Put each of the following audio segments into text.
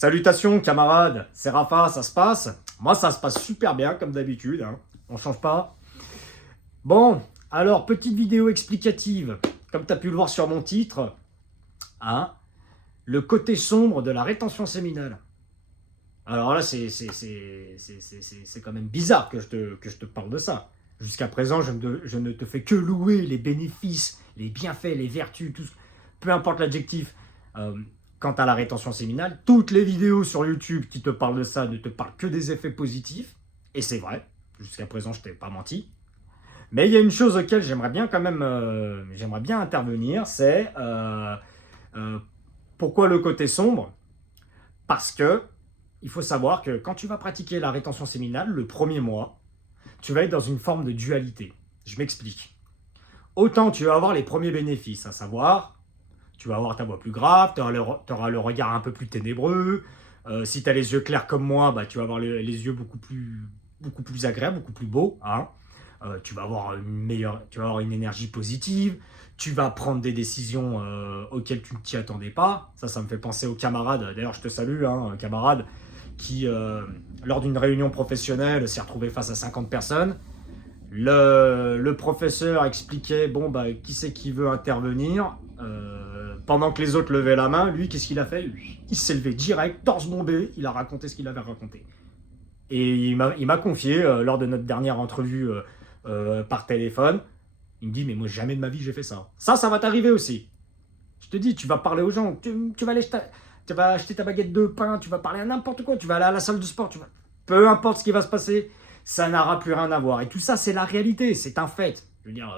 Salutations camarades, c'est Rafa, ça se passe? Moi ça se passe super bien comme d'habitude, hein. On change pas. Bon, alors petite vidéo explicative, comme tu as pu le voir sur mon titre, hein, le côté sombre de la rétention séminale. Alors là c'est quand même bizarre que je te parle de ça. Jusqu'à présent je ne te fais que louer les bénéfices, les bienfaits, les vertus, tout, peu importe l'adjectif. Euh, Quant à la rétention séminale, toutes les vidéos sur YouTube qui te parlent de ça ne te parlent que des effets positifs. Et c'est vrai, jusqu'à présent je t'ai pas menti. Mais il y a une chose auquel j'aimerais bien quand même j'aimerais bien intervenir, c'est euh, pourquoi le côté sombre? Parce que il faut savoir que quand tu vas pratiquer la rétention séminale, le premier mois, tu vas être dans une forme de dualité. Je m'explique. Autant tu vas avoir les premiers bénéfices, à savoir tu vas avoir ta voix plus grave, tu auras le regard un peu plus ténébreux. Si tu as les yeux clairs comme moi, bah, tu vas avoir les yeux beaucoup plus agréables, beaucoup plus beaux. Hein. Tu vas avoir tu vas avoir une énergie positive. Tu vas prendre des décisions auxquelles tu ne t'y attendais pas. Ça me fait penser aux camarades. D'ailleurs, je te salue, hein, camarade, qui, lors d'une réunion professionnelle, s'est retrouvé face à 50 personnes. Le professeur expliquait, bon, bah, qui c'est qui veut intervenir pendant que les autres levaient la main, lui, qu'est-ce qu'il a fait? Il s'est levé direct, torse bombé, il a raconté ce qu'il avait raconté. Et il m'a confié, lors de notre dernière entrevue par téléphone, il me dit, mais moi, jamais de ma vie, j'ai fait ça. Ça va t'arriver aussi. Je te dis, tu vas parler aux gens, tu vas tu vas acheter ta baguette de pain, tu vas parler à n'importe quoi, tu vas aller à la salle de sport, peu importe ce qui va se passer, ça n'aura plus rien à voir. Et tout ça, c'est la réalité, c'est un fait. Je veux dire,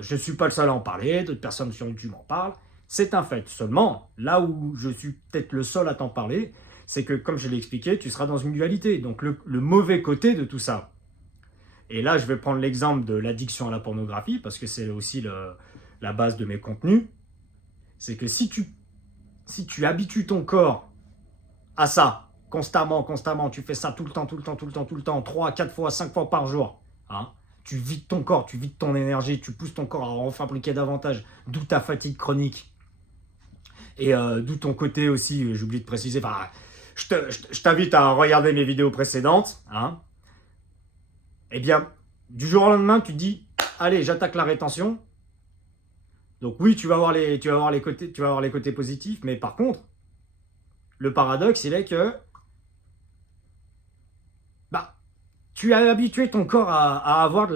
je ne suis pas le seul à en parler, d'autres personnes sur YouTube en parlent. C'est un fait. Seulement, là où je suis peut-être le seul à t'en parler, c'est que, comme je l'ai expliqué, tu seras dans une dualité. Donc, le mauvais côté de tout ça. Et là, je vais prendre l'exemple de l'addiction à la pornographie, parce que c'est aussi la base de mes contenus. C'est que si tu habitues ton corps à ça, constamment, tu fais ça tout le temps, 3, 4 fois, 5 fois par jour, hein, tu vides ton corps, tu vides ton énergie, tu pousses ton corps à en fabriquer davantage, d'où ta fatigue chronique. Et d'où ton côté aussi, j'ai oublié de préciser, je t'invite à regarder mes vidéos précédentes. Hein. Eh bien, du jour au lendemain, tu te dis, allez, j'attaque la rétention. Donc oui, tu vas avoir les côtés positifs, mais par contre, le paradoxe, il est que bah, tu as habitué ton corps à avoir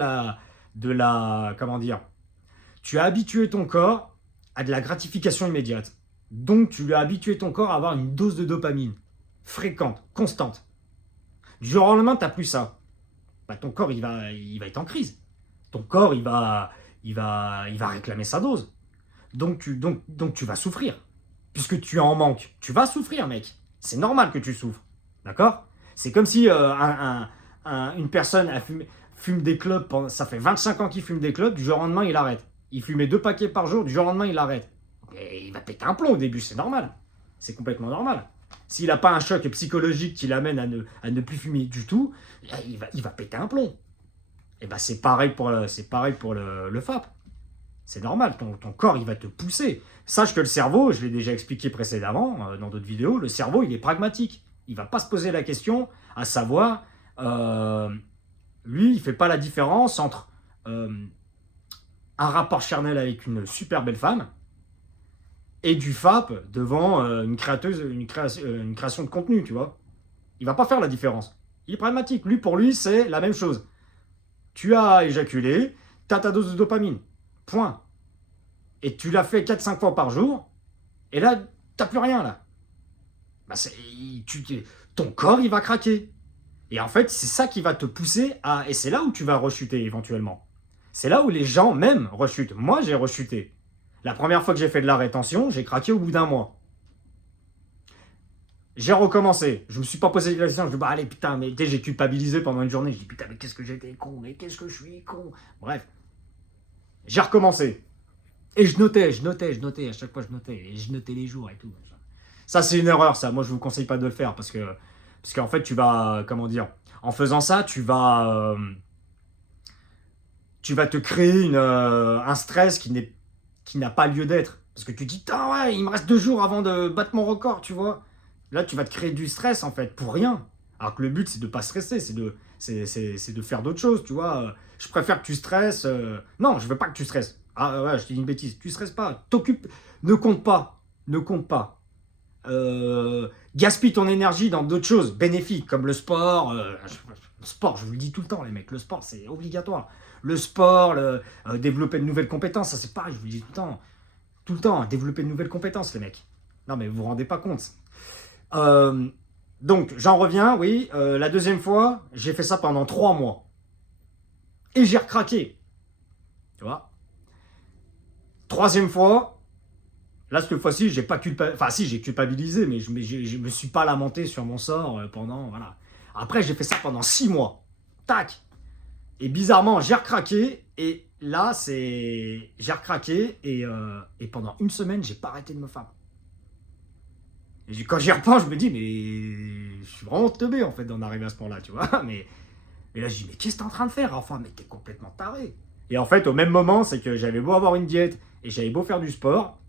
comment dire, tu as habitué ton corps à de la gratification immédiate. Donc, tu lui as habitué ton corps à avoir une dose de dopamine fréquente, constante. Du jour au lendemain, tu n'as plus ça. Bah, ton corps, il va être en crise. Ton corps, il va réclamer sa dose. Donc, tu vas souffrir. Puisque tu en manques. Tu vas souffrir, mec. C'est normal que tu souffres. D'accord? C'est comme si une personne fume des clopes, ça fait 25 ans qu'il fume des clopes, du jour au lendemain, il arrête. Il fumait 2 paquets par jour, du jour au lendemain, il arrête. Et il va péter un plomb au début, c'est normal. C'est complètement normal. S'il n'a pas un choc psychologique qui l'amène à ne plus fumer du tout, il va péter un plomb. Et ben c'est pareil pour le FAP. C'est normal, ton corps, il va te pousser. Sache que le cerveau, je l'ai déjà expliqué précédemment dans d'autres vidéos, le cerveau, il est pragmatique. Il ne va pas se poser la question à savoir, lui, il ne fait pas la différence entre un rapport charnel avec une super belle femme et du FAP devant une création de contenu, tu vois. Il va pas faire la différence. Il est pragmatique. Pour lui, c'est la même chose. Tu as éjaculé, tu as ta dose de dopamine. Point. Et tu l'as fait 4-5 fois par jour, et là, t'as plus rien, là. Bah ton corps, il va craquer. Et en fait, c'est ça qui va te pousser à... Et c'est là où tu vas rechuter, éventuellement. C'est là où les gens, même, rechutent. Moi, j'ai rechuté. La première fois que j'ai fait de la rétention, j'ai craqué au bout d'un mois. J'ai recommencé. Je me suis pas posé la question. Je me dis, bah allez, putain, mais j'ai culpabilisé pendant une journée. Je dis, putain, mais qu'est-ce que j'étais con, mais qu'est-ce que je suis con. Bref. J'ai recommencé. Et je notais. À chaque fois, je notais. Et je notais les jours et tout. Ça, c'est une erreur, ça. Moi, je vous conseille pas de le faire parce qu'en fait, tu vas, comment dire, en faisant ça, tu vas te créer un stress qui n'a pas lieu d'être. Parce que tu te dis, ouais, il me reste 2 jours avant de battre mon record, tu vois. Là, tu vas te créer du stress, en fait, pour rien. Alors que le but, c'est de ne pas stresser, c'est de faire d'autres choses, tu vois. Je préfère que tu stresses. Non, je veux pas que tu stresses. Ah ouais, je te dis une bêtise. Tu stresses pas. T'occupe. Ne compte pas. Ne compte pas. Gaspille ton énergie dans d'autres choses bénéfiques, comme le sport. Le sport, je vous le dis tout le temps, les mecs. Le sport, c'est obligatoire. Le sport, développer de nouvelles compétences, ça c'est pareil, je vous le dis tout le temps. Tout le temps, développer de nouvelles compétences, les mecs. Non, mais vous vous rendez pas compte. Euh, donc, j'en reviens, oui. La deuxième fois, j'ai fait ça pendant 3 mois. Et j'ai recraqué. Tu vois. Troisième fois, là, cette fois-ci, j'ai pas culpabilisé. Enfin, si, j'ai culpabilisé, mais je me suis pas lamenté sur mon sort pendant. Voilà. Après, j'ai fait ça pendant 6 mois. Tac. Et bizarrement, j'ai recraqué. Et là, c'est. J'ai recraqué. Et pendant une semaine, j'ai pas arrêté de me faire. Et quand j'y repense, je me dis, mais je suis vraiment teubé en fait d'en arriver à ce point-là, tu vois. Mais là, je dis, mais qu'est-ce que t'es en train de faire, enfin, mais t'es complètement taré. Et en fait, au même moment, c'est que j'avais beau avoir une diète et j'avais beau faire du sport.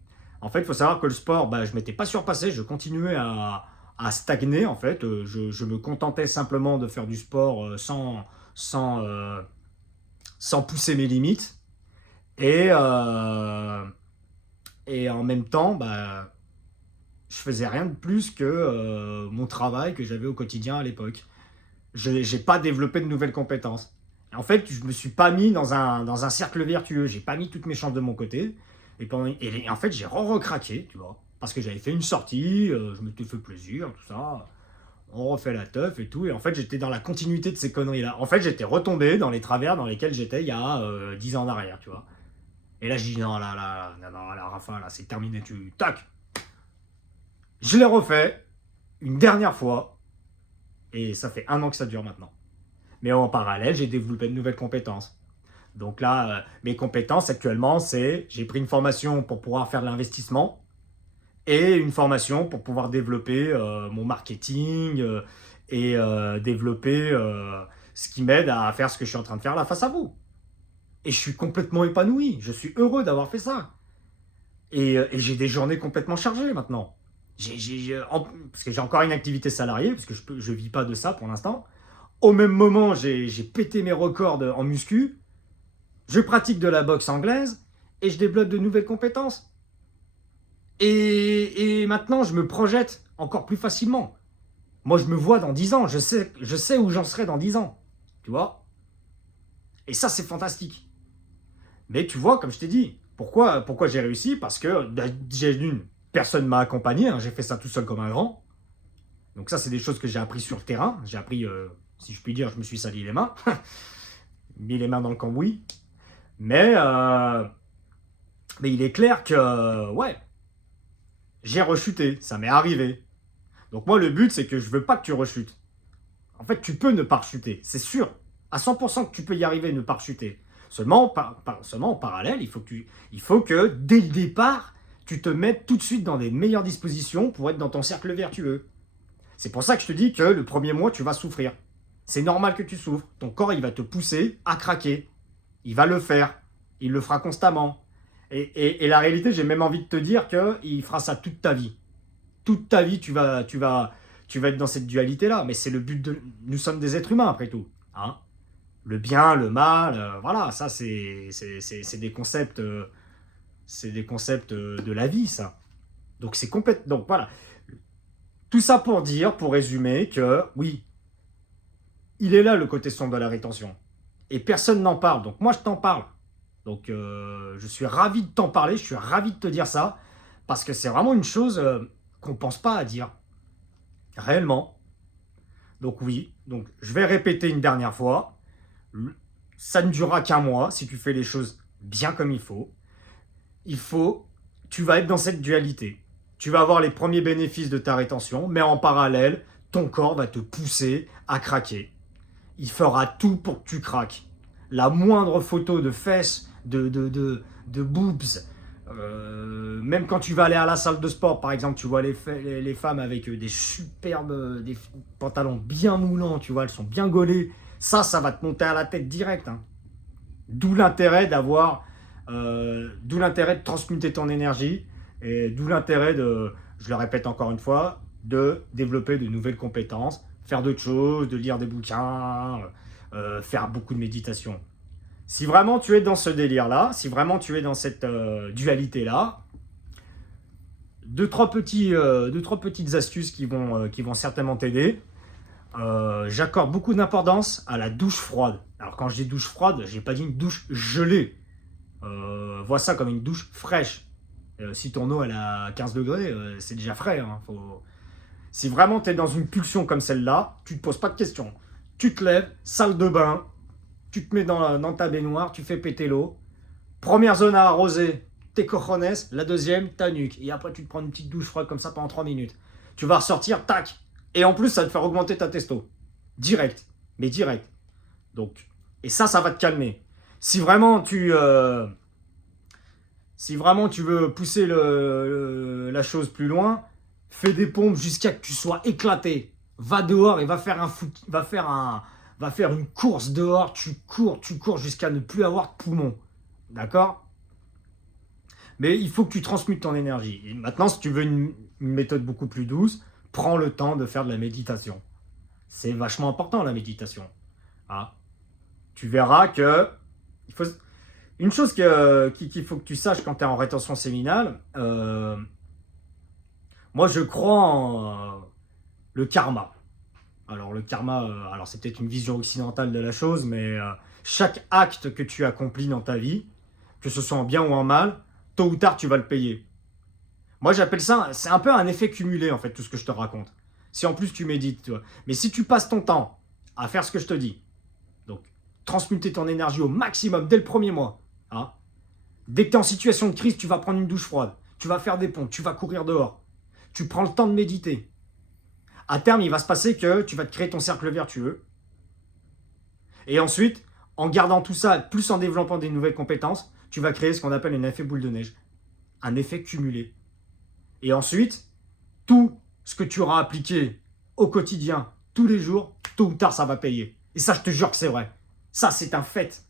En fait, il faut savoir que le sport, bah, je m'étais pas surpassé, je continuais à stagner en fait. Je me contentais simplement de faire du sport sans, euh, sans pousser mes limites. Et, euh, et en même temps, bah, je faisais rien de plus que mon travail que j'avais au quotidien à l'époque. Je n'ai pas développé de nouvelles compétences. En fait, je me suis pas mis dans un cercle vertueux. J'ai pas mis toutes mes chances de mon côté. Et en fait, j'ai recraqué, tu vois. Parce que j'avais fait une sortie, je m'étais fait plaisir, tout ça. On refait la teuf et tout. Et en fait, j'étais dans la continuité de ces conneries-là. En fait, j'étais retombé dans les travers dans lesquels j'étais il y a 10 ans d'arrière, tu vois. Et là, j'ai dit non, là, Rafa, là, c'est terminé. Tac. Je l'ai refait une dernière fois. Et ça fait 1 an que ça dure maintenant. Mais en parallèle, j'ai développé de nouvelles compétences. Donc là, mes compétences actuellement, c'est j'ai pris une formation pour pouvoir faire de l'investissement et une formation pour pouvoir développer mon marketing et développer ce qui m'aide à faire ce que je suis en train de faire là face à vous. Et je suis complètement épanoui. Je suis heureux d'avoir fait ça. Et j'ai des journées complètement chargées maintenant. Parce que j'ai encore une activité salariée, parce que je vis pas de ça pour l'instant. Au même moment, j'ai pété mes records en muscu. Je pratique de la boxe anglaise et je développe de nouvelles compétences. Et maintenant, je me projette encore plus facilement. Moi, je me vois dans 10 ans. Je sais où j'en serai dans 10 ans. Tu vois. Et ça, c'est fantastique. Mais tu vois, comme je t'ai dit, pourquoi j'ai réussi? Parce que j'ai d'une, personne m'a accompagné. Hein, j'ai fait ça tout seul comme un grand. Donc ça, c'est des choses que j'ai appris sur le terrain. J'ai appris, si je puis dire, je me suis sali les mains. Mis les mains dans le cambouis. Mais il est clair que, ouais, j'ai rechuté, ça m'est arrivé. Donc moi, le but, c'est que je veux pas que tu rechutes. En fait, tu peux ne pas rechuter, c'est sûr. À 100% que tu peux y arriver, ne pas rechuter. Seulement, seulement en parallèle, il faut que, dès le départ, tu te mettes tout de suite dans des meilleures dispositions pour être dans ton cercle vertueux. C'est pour ça que je te dis que le premier mois, tu vas souffrir. C'est normal que tu souffres. Ton corps, il va te pousser à craquer. Il va le faire. Il le fera constamment. Et la réalité, j'ai même envie de te dire qu'il fera ça toute ta vie. Toute ta vie, tu vas être dans cette dualité-là. Mais c'est le but de... Nous sommes des êtres humains, après tout. Hein, le bien, le mal, voilà, ça, c'est des concepts... c'est des concepts de la vie, ça. Donc, c'est complètement... Donc, voilà. Tout ça pour dire, pour résumer, que, oui, il est là, le côté sombre de la rétention. Et personne n'en parle. Donc, moi, je t'en parle. Donc, je suis ravi de t'en parler, je suis ravi de te dire ça, parce que c'est vraiment une chose qu'on ne pense pas à dire, réellement. Donc oui, donc je vais répéter une dernière fois, ça ne durera qu'1 mois si tu fais les choses bien comme il faut. Tu vas être dans cette dualité. Tu vas avoir les premiers bénéfices de ta rétention, mais en parallèle, ton corps va te pousser à craquer. Il fera tout pour que tu craques. La moindre photo de fesses, de boobs, même quand tu vas aller à la salle de sport, par exemple, tu vois les femmes avec des superbes des pantalons bien moulants, tu vois, elles sont bien gaulées. Ça va te monter à la tête direct. Hein. D'où l'intérêt d'où l'intérêt de transmuter ton énergie, et d'où l'intérêt de, je le répète encore une fois, de développer de nouvelles compétences, faire d'autres choses, de lire des bouquins, faire beaucoup de méditation. Si vraiment tu es dans ce délire-là, si vraiment tu es dans cette dualité-là, deux, trois petites astuces qui vont certainement t'aider. J'accorde beaucoup d'importance à la douche froide. Alors quand je dis douche froide, j'ai pas dit une douche gelée. Vois ça comme une douche fraîche. Si ton eau elle a 15 degrés, c'est déjà frais. Hein. Si vraiment tu es dans une pulsion comme celle-là, tu te poses pas de questions. Tu te lèves, salle de bain, tu te mets dans ta baignoire, tu fais péter l'eau. Première zone à arroser, tes cojones. La deuxième, ta nuque. Et après, tu te prends une petite douche froide comme ça pendant 3 minutes. Tu vas ressortir, tac. Et en plus, ça va te faire augmenter ta testo. Direct. Mais direct. Donc, et ça va te calmer. Si vraiment tu veux pousser la chose plus loin, fais des pompes jusqu'à que tu sois éclaté. Va dehors et va faire une course dehors. Tu cours jusqu'à ne plus avoir de poumons. D'accord? Mais il faut que tu transmutes ton énergie. Et maintenant, si tu veux une méthode beaucoup plus douce, prends le temps de faire de la méditation. C'est vachement important, la méditation. Ah. Tu verras que... Une chose qu'il faut que tu saches quand tu es en rétention séminale, moi je crois en le karma. Alors le karma, alors c'est peut-être une vision occidentale de la chose, mais chaque acte que tu accomplis dans ta vie, que ce soit en bien ou en mal, tôt ou tard tu vas le payer. Moi j'appelle ça, c'est un peu un effet cumulé en fait, tout ce que je te raconte. Si en plus tu médites, tu vois. Mais si tu passes ton temps à faire ce que je te dis, donc transmuter ton énergie au maximum dès le premier mois, hein, dès que tu es en situation de crise, tu vas prendre une douche froide, tu vas faire des pompes, tu vas courir dehors, tu prends le temps de méditer. À terme, il va se passer que tu vas te créer ton cercle vertueux. Et ensuite, en gardant tout ça, plus en développant des nouvelles compétences, tu vas créer ce qu'on appelle un effet boule de neige. Un effet cumulé. Et ensuite, tout ce que tu auras appliqué au quotidien, tous les jours, tôt ou tard, ça va payer. Et ça, je te jure que c'est vrai. Ça, c'est un fait.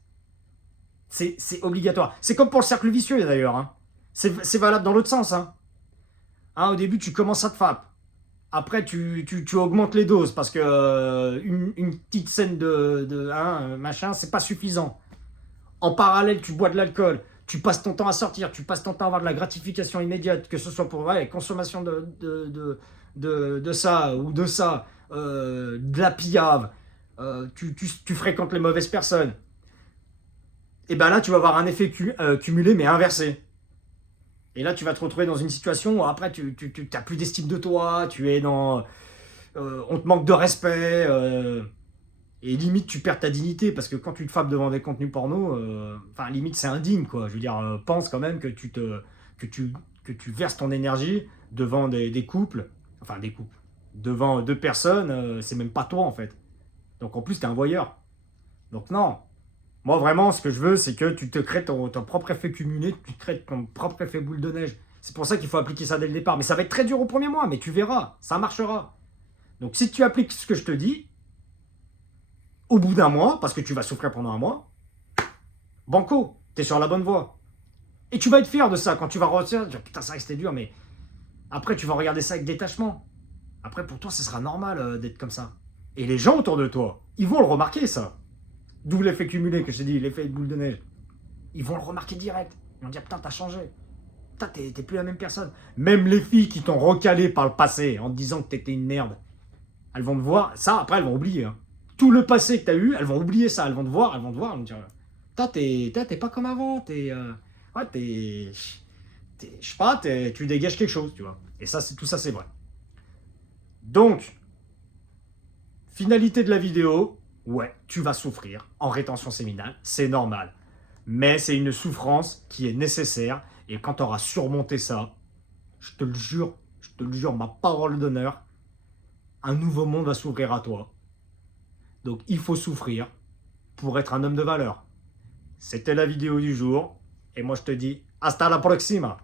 C'est obligatoire. C'est comme pour le cercle vicieux, d'ailleurs. Hein. C'est valable dans l'autre sens. Hein. Hein, au début, tu commences à te FAP. Après, tu augmentes les doses parce que une petite scène machin, c'est pas suffisant. En parallèle, tu bois de l'alcool, tu passes ton temps à sortir, tu passes ton temps à avoir de la gratification immédiate, que ce soit pour consommation de ça ou de ça, de la pillave, tu fréquentes les mauvaises personnes. Et bien là, tu vas avoir un effet cumulé mais inversé. Et là, tu vas te retrouver dans une situation où après, tu n'as plus d'estime de toi, tu es dans... on te manque de respect, et limite, tu perds ta dignité, parce que quand tu te fapes devant des contenus porno, limite, c'est indigne, quoi. Je veux dire, pense quand même que tu verses ton énergie devant des couples, devant deux personnes, c'est même pas toi, en fait. Donc, en plus, tu es un voyeur. Donc, non. Moi, vraiment, ce que je veux, c'est que tu te crées ton propre effet cumulé, tu te crées ton propre effet boule de neige. C'est pour ça qu'il faut appliquer ça dès le départ. Mais ça va être très dur au premier mois, mais tu verras, ça marchera. Donc, si tu appliques ce que je te dis, au bout d'un mois, parce que tu vas souffrir pendant un mois, banco, tu es sur la bonne voie. Et tu vas être fier de ça quand tu vas ressortir, dire putain, ça c'était dur, mais après, tu vas regarder ça avec détachement. Après, pour toi, ce sera normal d'être comme ça. Et les gens autour de toi, ils vont le remarquer, ça. D'où l'effet cumulé que je t'ai dit, l'effet boule de neige. Ils vont le remarquer direct. Ils vont dire, putain, t'as changé. Putain, t'es plus la même personne. Même les filles qui t'ont recalé par le passé en te disant que t'étais une merde, elles vont te voir. Ça, après, elles vont oublier. Hein. Tout le passé que t'as eu, elles vont oublier ça. Elles vont te voir, elles vont me dire, putain, t'es pas comme avant. Je sais pas, tu dégages quelque chose, tu vois. Et ça, tout ça, c'est vrai. Donc, finalité de la vidéo. Ouais, tu vas souffrir en rétention séminale, c'est normal. Mais c'est une souffrance qui est nécessaire. Et quand tu auras surmonté ça, je te le jure, ma parole d'honneur, un nouveau monde va s'ouvrir à toi. Donc il faut souffrir pour être un homme de valeur. C'était la vidéo du jour. Et moi je te dis, hasta la próxima.